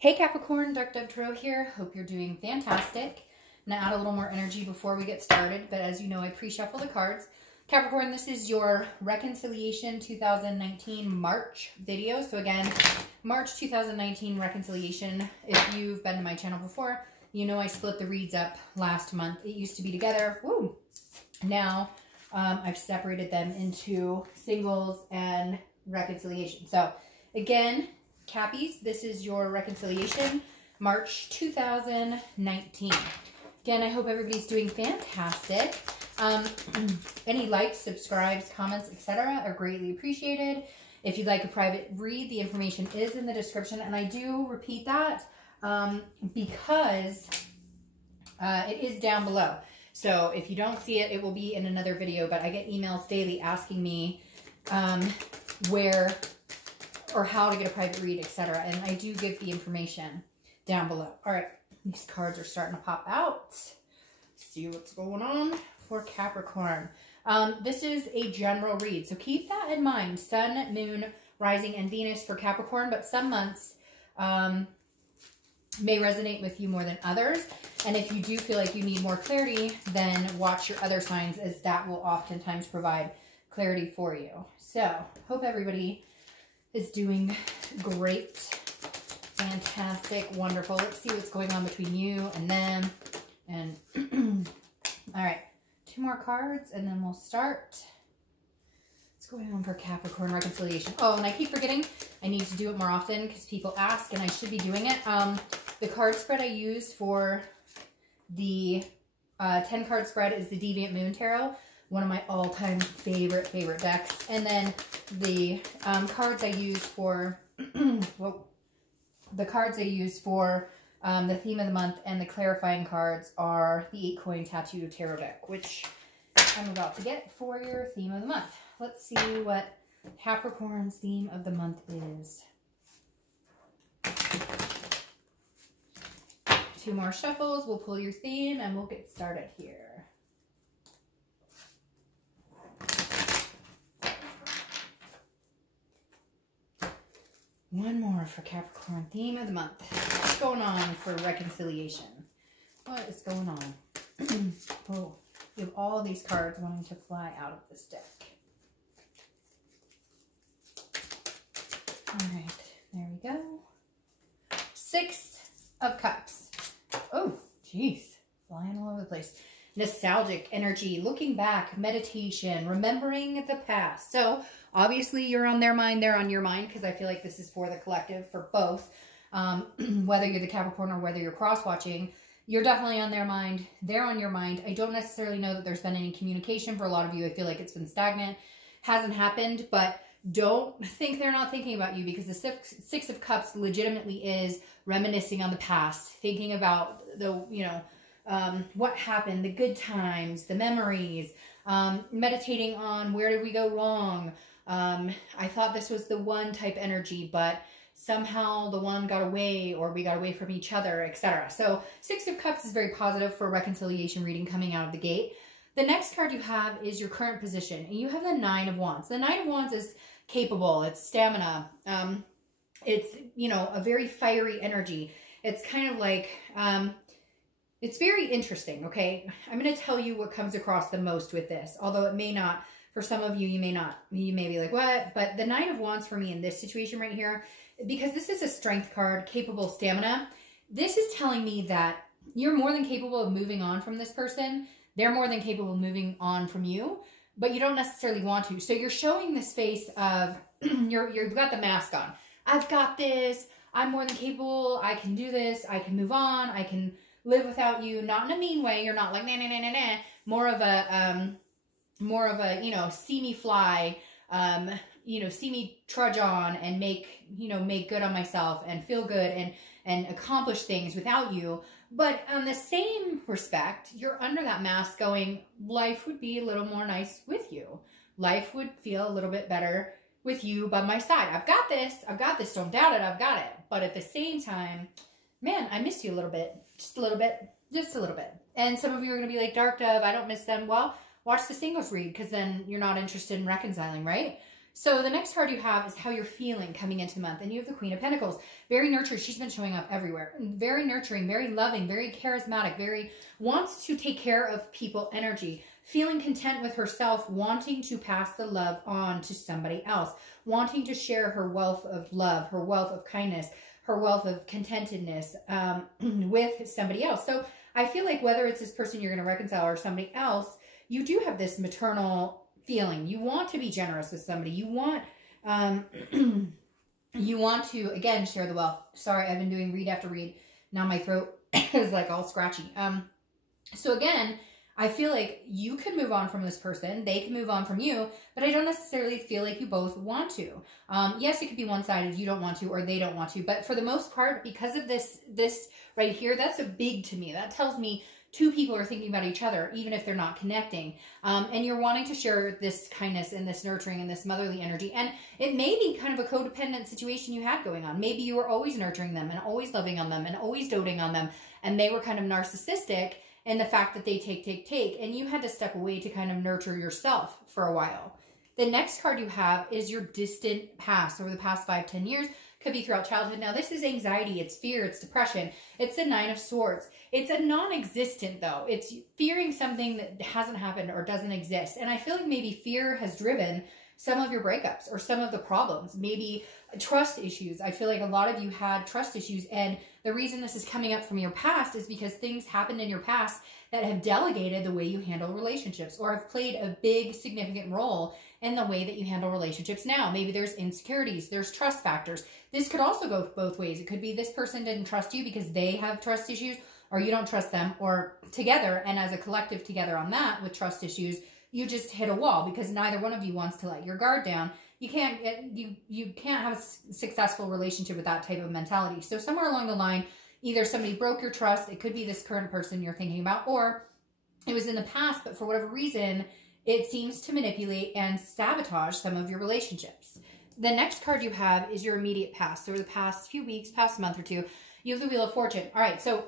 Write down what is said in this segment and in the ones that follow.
Hey Capricorn, Dark Dove Tarot here. Hope you're doing fantastic. I'm going to add a little more energy before we get started, but as you know, I pre-shuffle the cards. Capricorn, this is your Reconciliation 2019 March video. So again, March 2019 Reconciliation. If you've been to my channel before, you know I split the reads up last month. It used to be together. Woo! Now, I've separated them into singles and reconciliation. So again, Cappies, this is your Reconciliation, March 2019. Again, I hope everybody's doing fantastic. Any likes, subscribes, comments, etc. are greatly appreciated. If you'd like a private read, the information is in the description. And I do repeat that because it is down below. So if you don't see it, it will be in another video. But I get emails daily asking me where or how to get a private read, etc. And I do give the information down below. All right, these cards are starting to pop out. See what's going on for Capricorn. This is a general read, so keep that in mind. Sun, Moon, Rising, and Venus for Capricorn, but some months may resonate with you more than others. And if you do feel like you need more clarity, then watch your other signs, as that will oftentimes provide clarity for you. So, hope everybody is doing great, fantastic, wonderful. Let's see what's going on between you and them. And all right, 2 more cards and then we'll start. What's going on for Capricorn Reconciliation? Oh, and I keep forgetting I need to do it more often because people ask and I should be doing it. The card spread I use for the 10 card spread is the Deviant Moon Tarot, one of my all-time favorite decks. And then the cards I use for well, the cards I use for the theme of the month and the clarifying cards are the 8-coin tattoo tarot deck, which I'm about to get for your theme of the month. Let's see what Capricorn's theme of the month is. 2 more shuffles, we'll pull your theme and we'll get started here. One more for Capricorn, theme of the month. What's going on for Reconciliation? What is going on? Oh, you have all these cards wanting to fly out of this deck. All right, there we go. 6 of Cups. Oh, geez, flying all over the place. Nostalgic energy, looking back, meditation, remembering the past. So obviously you're on their mind, they're on your mind, because I feel like this is for the collective, for both. Whether you're the Capricorn or whether you're cross-watching, you're definitely on their mind, they're on your mind. I don't necessarily know that there's been any communication. For a lot of you, I feel like it's been stagnant, hasn't happened, but don't think they're not thinking about you, because the 6 of Cups legitimately is reminiscing on the past, thinking about the, you know, what happened, the good times, the memories, meditating on where did we go wrong. I thought this was the one type energy, but somehow the one got away, or we got away from each other, etc. So 6 of Cups is very positive for Reconciliation reading coming out of the gate. The next card you have is your current position, and you have the 9 of Wands. The 9 of Wands is capable, it's stamina, it's, you know, a very fiery energy. It's kind of like, it's very interesting, okay? I'm going to tell you what comes across the most with this, although it may not, for some of you, you may not, you may be like, what? But the 9 of Wands for me in this situation right here, because this is a strength card, capable, stamina, this is telling me that you're more than capable of moving on from this person. They're more than capable of moving on from you, but you don't necessarily want to. So you're showing this face of, you've got the mask on. I've got this. I'm more than capable. I can do this. I can move on. I can live without you. Not in a mean way. You're not like, nah, nah, nah, nah, nah. More of a, you know, see me fly, you know, see me trudge on and make, you know, make good on myself and feel good and accomplish things without you. But on the same respect, you're under that mask going, life would be a little more nice with you. Life would feel a little bit better with you by my side. I've got this. I've got this. Don't doubt it. I've got it. But at the same time, man, I miss you a little bit. Just a little bit. Just a little bit. And some of you are going to be like, Dark Dove, I don't miss them. Well, watch the singles read, because then you're not interested in reconciling, right? So the next card you have is how you're feeling coming into the month. And you have the Queen of Pentacles. Very nurturing. She's been showing up everywhere. Very nurturing, very loving, very charismatic, very wants to take care of people energy. Feeling content with herself, wanting to pass the love on to somebody else. Wanting to share her wealth of love, her wealth of kindness, her wealth of contentedness with somebody else. So I feel like whether it's this person you're going to reconcile or somebody else, you do have this maternal feeling. You want to be generous with somebody. You want you want to, again, share the wealth. Sorry, I've been doing read after read. Now my throat is like all scratchy. So again, I feel like you could move on from this person. They can move on from you, but I don't necessarily feel like you both want to. Yes, it could be one-sided. You don't want to, or they don't want to. But for the most part, because of this right here, that's a big to me. That tells me two people are thinking about each other, even if they're not connecting. And you're wanting to share this kindness and this nurturing and this motherly energy. And it may be kind of a codependent situation you had going on. Maybe you were always nurturing them and always loving on them and always doting on them. And they were kind of narcissistic in the fact that they take, and you had to step away to kind of nurture yourself for a while. The next card you have is your distant past, over the past 5-10 years. Could be throughout childhood. Now, this is anxiety, it's fear, it's depression. It's the Nine of Swords. It's a non-existent, though. It's fearing something that hasn't happened or doesn't exist. And I feel like maybe fear has driven some of your breakups or some of the problems. Maybe trust issues. I feel like a lot of you had trust issues, and the reason this is coming up from your past is because things happened in your past that have delegated the way you handle relationships or have played a big significant role in the way that you handle relationships now. Maybe there's insecurities, there's trust factors. This could also go both ways. It could be this person didn't trust you because they have trust issues, or you don't trust them, or together, and as a collective together on that with trust issues, you just hit a wall because neither one of you wants to let your guard down. You can't have a successful relationship with that type of mentality. So somewhere along the line, either somebody broke your trust, it could be this current person you're thinking about, or it was in the past, but for whatever reason, it seems to manipulate and sabotage some of your relationships. The next card you have is your immediate past. So over the past few weeks, past month or two, you have the Wheel of Fortune. All right, so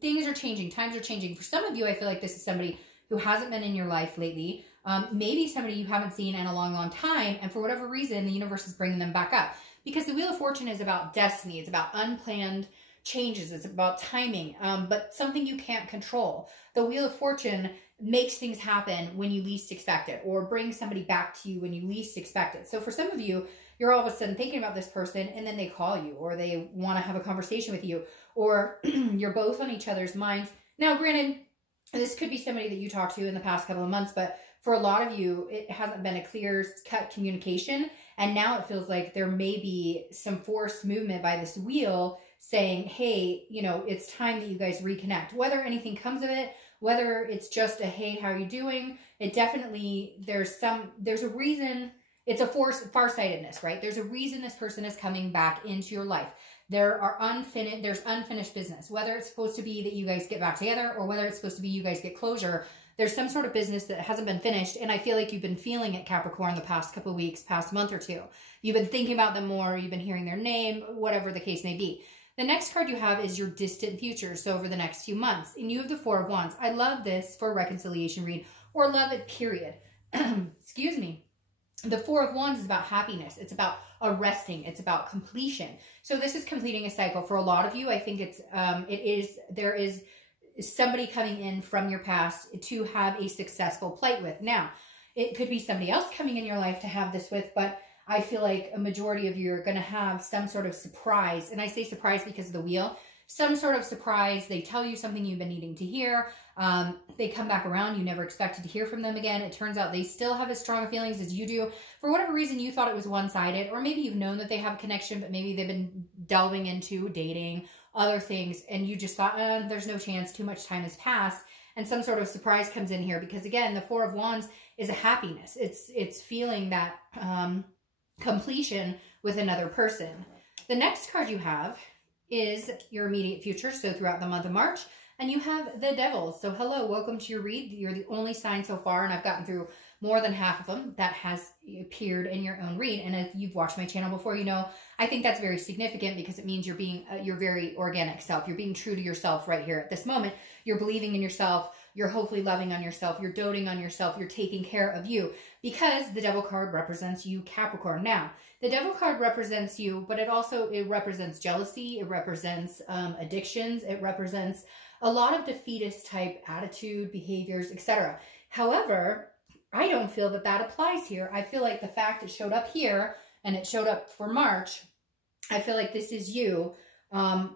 things are changing. Times are changing. For some of you, I feel like this is somebody who hasn't been in your life lately. Maybe somebody you haven't seen in a long, long time. And for whatever reason, the universe is bringing them back up. Because the Wheel of Fortune is about destiny. It's about unplanned changes. It's about timing, but something you can't control. The Wheel of Fortune makes things happen when you least expect it, or brings somebody back to you when you least expect it. So for some of you, you're all of a sudden thinking about this person and then they call you, or they want to have a conversation with you, or you're both on each other's minds. Now, granted, this could be somebody that you talked to in the past couple of months, but for a lot of you, it hasn't been a clear-cut communication. And now it feels like there may be some forced movement by this wheel saying, hey, you know, it's time that you guys reconnect. Whether anything comes of it, whether it's just a, hey, how are you doing? It definitely, there's a reason. It's a farsightedness, right? There's a reason this person is coming back into your life. There's unfinished business, whether it's supposed to be that you guys get back together or whether it's supposed to be you guys get closure. There's some sort of business that hasn't been finished. And I feel like you've been feeling it, Capricorn, the past couple of weeks, past month or two. You've been thinking about them more. You've been hearing their name, whatever the case may be. The next card you have is your distant future. So over the next few months, and you have the Four of Wands. I love this for a reconciliation read, or love it, period. Excuse me. The Four of Wands is about happiness. It's about arresting. It's about completion. So this is completing a cycle. For a lot of you, I think there is somebody coming in from your past to have a successful plight with. Now, it could be somebody else coming in your life to have this with, but I feel like a majority of you are going to have some sort of surprise. And I say surprise because of the wheel. Some sort of surprise. They tell you something you've been needing to hear. They come back around. You never expected to hear from them again. It turns out they still have as strong feelings as you do. For whatever reason, you thought it was one-sided, or maybe you've known that they have a connection, but maybe they've been delving into dating, other things, and you just thought, there's no chance, too much time has passed, and some sort of surprise comes in here, because again, the Four of Wands is a happiness. It's feeling that completion with another person. The next card you have is your immediate future, so throughout the month of March, and you have the Devil. So hello, welcome to your read. You're the only sign so far, and I've gotten through more than half of them that has appeared in your own read. And if you've watched my channel before, you know, I think that's very significant because it means you're being your very organic self. You're being true to yourself right here at this moment. You're believing in yourself. You're hopefully loving on yourself. You're doting on yourself. You're taking care of you because the Devil card represents you, Capricorn. Now, the Devil card represents you, but it represents jealousy. It represents addictions. It represents a lot of defeatist type attitude, behaviors, etc. However, I don't feel that that applies here. I feel like the fact it showed up here and it showed up for March, I feel like this is you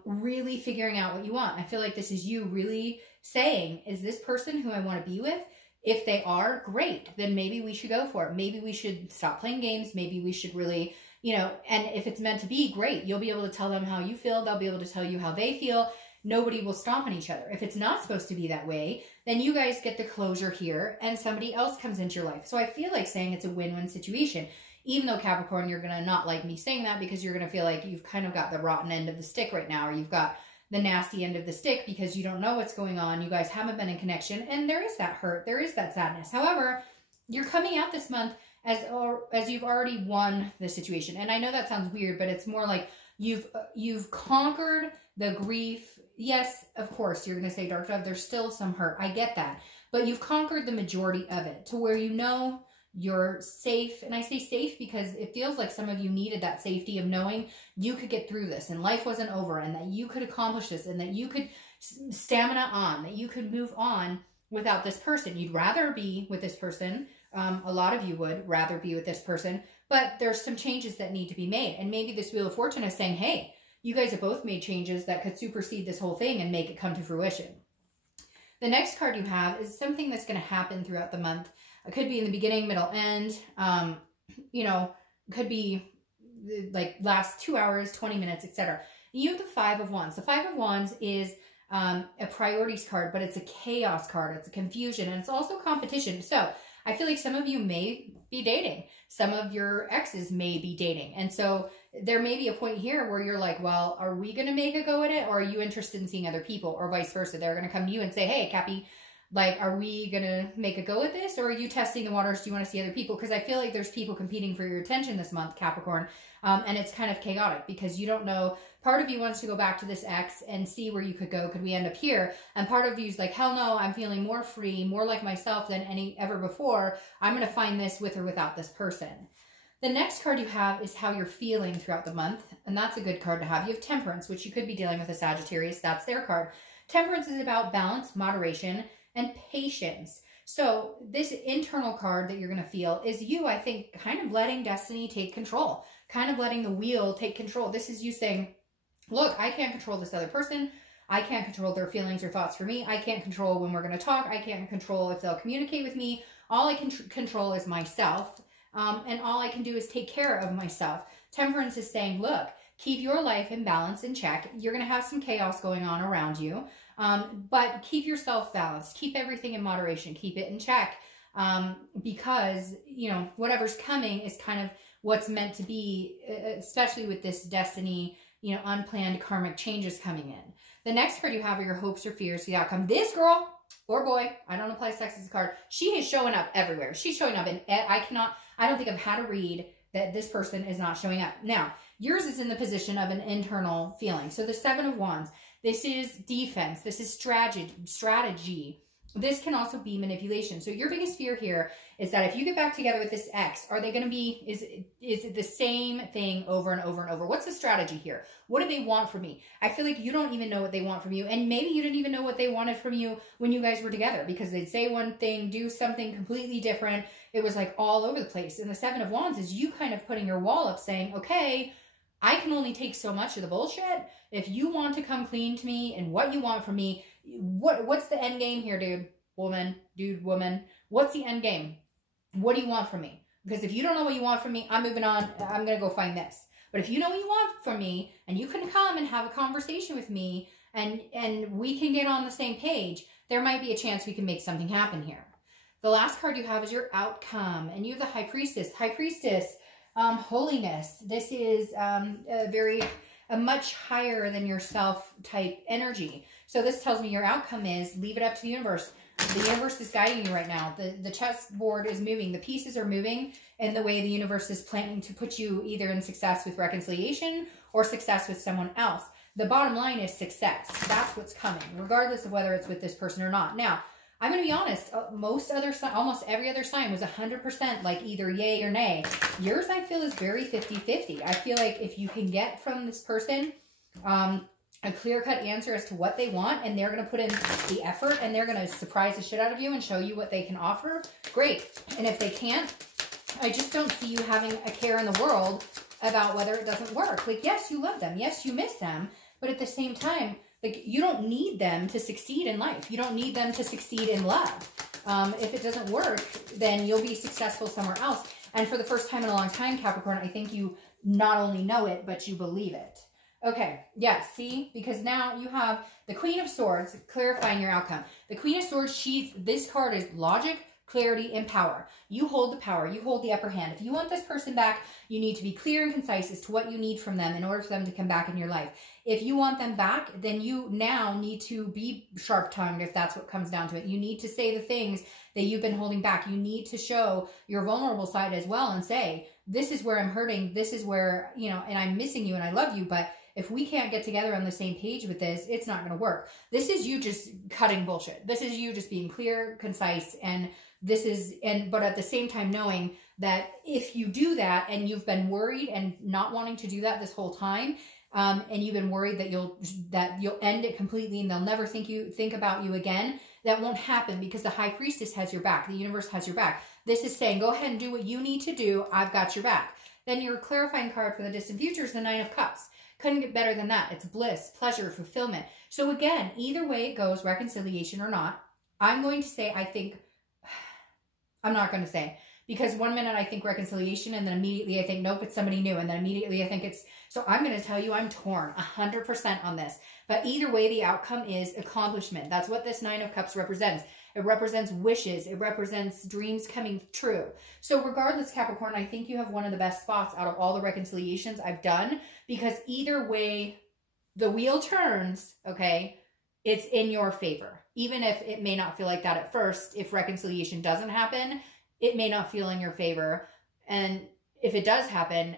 really figuring out what you want. I feel like this is you really saying, is this person who I want to be with? If they are, great. Then maybe we should go for it. Maybe we should stop playing games. Maybe we should really, you know, and if it's meant to be, great. You'll be able to tell them how you feel. They'll be able to tell you how they feel. Nobody will stomp on each other. If it's not supposed to be that way, then you guys get the closure here and somebody else comes into your life. So I feel like saying it's a win-win situation. Even though, Capricorn, you're going to not like me saying that because you're going to feel like you've kind of got the rotten end of the stick right now, or you've got the nasty end of the stick because you don't know what's going on. You guys haven't been in connection and there is that hurt. There is that sadness. However, you're coming out this month as you've already won the situation. And I know that sounds weird, but it's more like you've conquered the grief. Yes, of course, you're going to say, Dark Dove, there's still some hurt. I get that. But you've conquered the majority of it to where you know you're safe. And I say safe because it feels like some of you needed that safety of knowing you could get through this and life wasn't over and that you could accomplish this and that you could stamina on, that you could move on without this person. You'd rather be with this person. A lot of you would rather be with this person, but there's some changes that need to be made. And maybe this Wheel of Fortune is saying, hey, you guys have both made changes that could supersede this whole thing and make it come to fruition. The next card you have is something that's going to happen throughout the month. It could be in the beginning, middle, end. You know, could be like last 2 hours, 20 minutes, etc. You have the Five of Wands. The Five of Wands is a priorities card, but it's a chaos card. It's a confusion, and it's also competition. So I feel like some of you may be dating. Some of your exes may be dating. And so there may be a point here where you're like, well, are we going to make a go at it? Or are you interested in seeing other people, or vice versa? They're going to come to you and say, hey, Cappy, like, are we going to make a go at this? Or are you testing the waters? Do you want to see other people? Because I feel like there's people competing for your attention this month, Capricorn. And it's kind of chaotic because you don't know. Part of you wants to go back to this ex and see where you could go. Could we end up here? And part of you is like, hell no, I'm feeling more free, more like myself than ever before. I'm going to find this with or without this person. The next card you have is how you're feeling throughout the month. And that's a good card to have. You have Temperance, which you could be dealing with a Sagittarius. That's their card. Temperance is about balance, moderation, and patience. So this internal card that you're going to feel is you, I think, kind of letting destiny take control, kind of letting the wheel take control. This is you saying, look, I can't control this other person. I can't control their feelings or thoughts for me. I can't control when we're going to talk. I can't control if they'll communicate with me. All I can control is myself. And all I can do is take care of myself. Temperance is saying, look, keep your life in balance and check. You're going to have some chaos going on around you. But keep yourself balanced. Keep everything in moderation. Keep it in check. Because, you know, whatever's coming is kind of what's meant to be, especially with this destiny, you know, unplanned karmic changes coming in. The next card you have are your hopes or fears, the outcome. This girl or boy, I don't apply sex as a card. She is showing up everywhere. She's showing up, and I don't think I've had a read that this person is not showing up. Now, yours is in the position of an internal feeling. So the Seven of Wands, this is defense. This is strategy. This can also be manipulation. So your biggest fear here is that if you get back together with this ex, are they going to be, is it the same thing over and over and over? What's the strategy here? What do they want from me? I feel like you don't even know what they want from you. And maybe you didn't even know what they wanted from you when you guys were together, because they'd say one thing, do something completely different. It was like all over the place. And the Seven of Wands is you kind of putting your wall up saying, okay, I can only take so much of the bullshit. If you want to come clean to me and what you want from me, what's the end game here, dude, woman? What's the end game? What do you want from me? Because if you don't know what you want from me, I'm moving on. I'm going to go find this. But if you know what you want from me and you can come and have a conversation with me and we can get on the same page, there might be a chance we can make something happen here. The last card you have is your outcome, and you have the High Priestess. High Priestess, holiness. This is a much higher than yourself type energy. So this tells me your outcome is leave it up to the universe. The universe is guiding you right now. The chessboard is moving. The pieces are moving in the way the universe is planning to put you either in success with reconciliation or success with someone else. The bottom line is success. That's what's coming, regardless of whether it's with this person or not. Now, I'm going to be honest, almost every other sign was 100% like either yay or nay. Yours, I feel, is very 50-50. I feel like if you can get from this person a clear-cut answer as to what they want, and they're going to put in the effort, and they're going to surprise the shit out of you and show you what they can offer, great. And if they can't, I just don't see you having a care in the world about whether it doesn't work. Like, yes, you love them. Yes, you miss them. But at the same time, like, you don't need them to succeed in life. You don't need them to succeed in love. If it doesn't work, then you'll be successful somewhere else. And for the first time in a long time, Capricorn, I think you not only know it, but you believe it. Okay, yes, see? Because now you have the Queen of Swords clarifying your outcome. The Queen of Swords, this card is logic, clarity, and power. You hold the power. You hold the upper hand. If you want this person back, you need to be clear and concise as to what you need from them in order for them to come back in your life. If you want them back, then you now need to be sharp-tongued if that's what comes down to it. You need to say the things that you've been holding back. You need to show your vulnerable side as well and say, this is where I'm hurting. This is where, you know, and I'm missing you and I love you, but if we can't get together on the same page with this, it's not going to work. This is you just cutting bullshit. This is you just being clear, concise, and but at the same time knowing that if you do that and you've been worried and not wanting to do that this whole time, and you've been worried that you'll end it completely and they'll never think about you again, that won't happen because the High Priestess has your back. The universe has your back. This is saying, go ahead and do what you need to do. I've got your back. Then your clarifying card for the distant future is the Nine of Cups. Couldn't get better than that. It's bliss, pleasure, fulfillment. So again, either way it goes, reconciliation or not, I'm going to say, I'm not going to say, because one minute I think reconciliation and then immediately I think, nope, it's somebody new. And then immediately I think so I'm going to tell you I'm torn 100% on this. But either way, the outcome is accomplishment. That's what this Nine of Cups represents. It represents wishes. It represents dreams coming true. So regardless, Capricorn, I think you have one of the best spots out of all the reconciliations I've done, because either way the wheel turns, okay, it's in your favor. Even if it may not feel like that at first, if reconciliation doesn't happen, it may not feel in your favor. And if it does happen,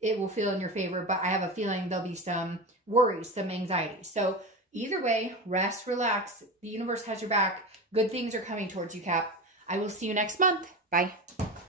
it will feel in your favor, but I have a feeling there'll be some worries, some anxiety. So either way, rest, relax. The universe has your back. Good things are coming towards you, Cap. I will see you next month. Bye.